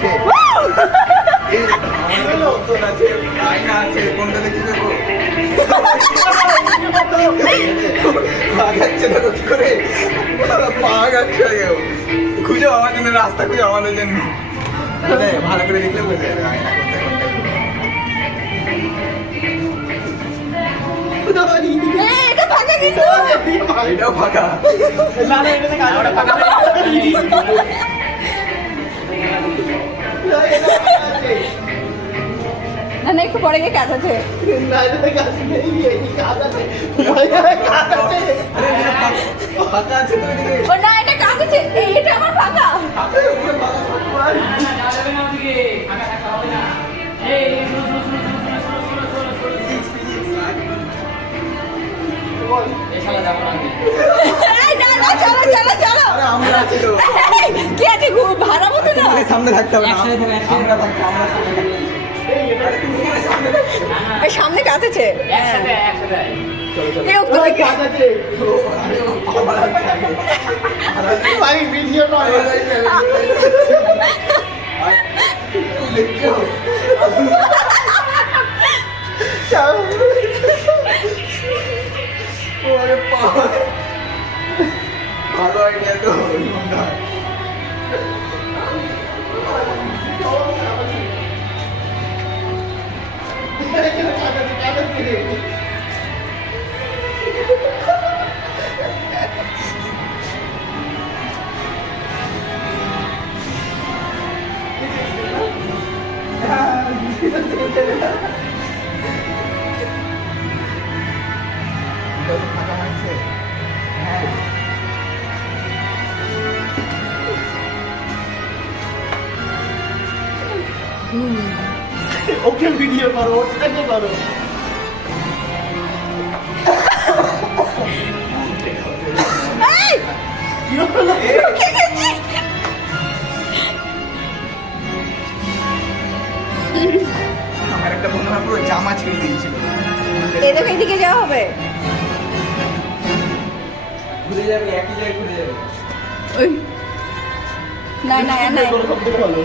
দেখে আয়না আছে কোনটা দেখি দেবো পাগাচ্ছে দেখো কি করে পাগাচ্ছে খুঁজে আমার জন্য রাস্তা খুঁজে আমাদের জন্য ভালো করে দেখলে বোঝা যাবে আয়না এটা ফাঁকা কিন্তু এটাও ফাঁকা না না একটু পরে গিয়ে কাজ আছে ফাঁকা আছে তো ও না এটা কাজ আছে এটা আমার ফাঁকা এই, না, না, চলো, চলো, চলো। আমরা আছি তো কি আছে ভাড়া মতো না সামনে থাকতে হবে না আমরা থাকতে আমরা এই সামনে কাজ আছে এই তো ভাই ভিডিও নয় ভালো আইডিয়া তো ওকে ভিডিও করো ওটাকে করো এই কি হলো কে গেছে আমার একটা বন্ধু আমার পুরো জামা ছিঁড়ে দিয়েছিল এদের এদিকে যাওয়া হবে ঘুরে যাবে একই জায়গায় ঘুরে যাবে ওই না না না সবথেকে ভালো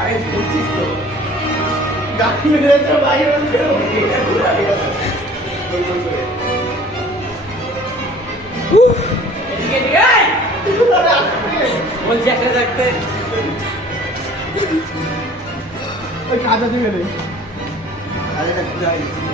আরে বলছিস তো গাড়ি মেরেছে ভাই বলছে এটা ঘুরে আগে গোল গোল করে বলছি একটা থাকতে ওই কাজা দিবে রে আরে না ঘুরে আগে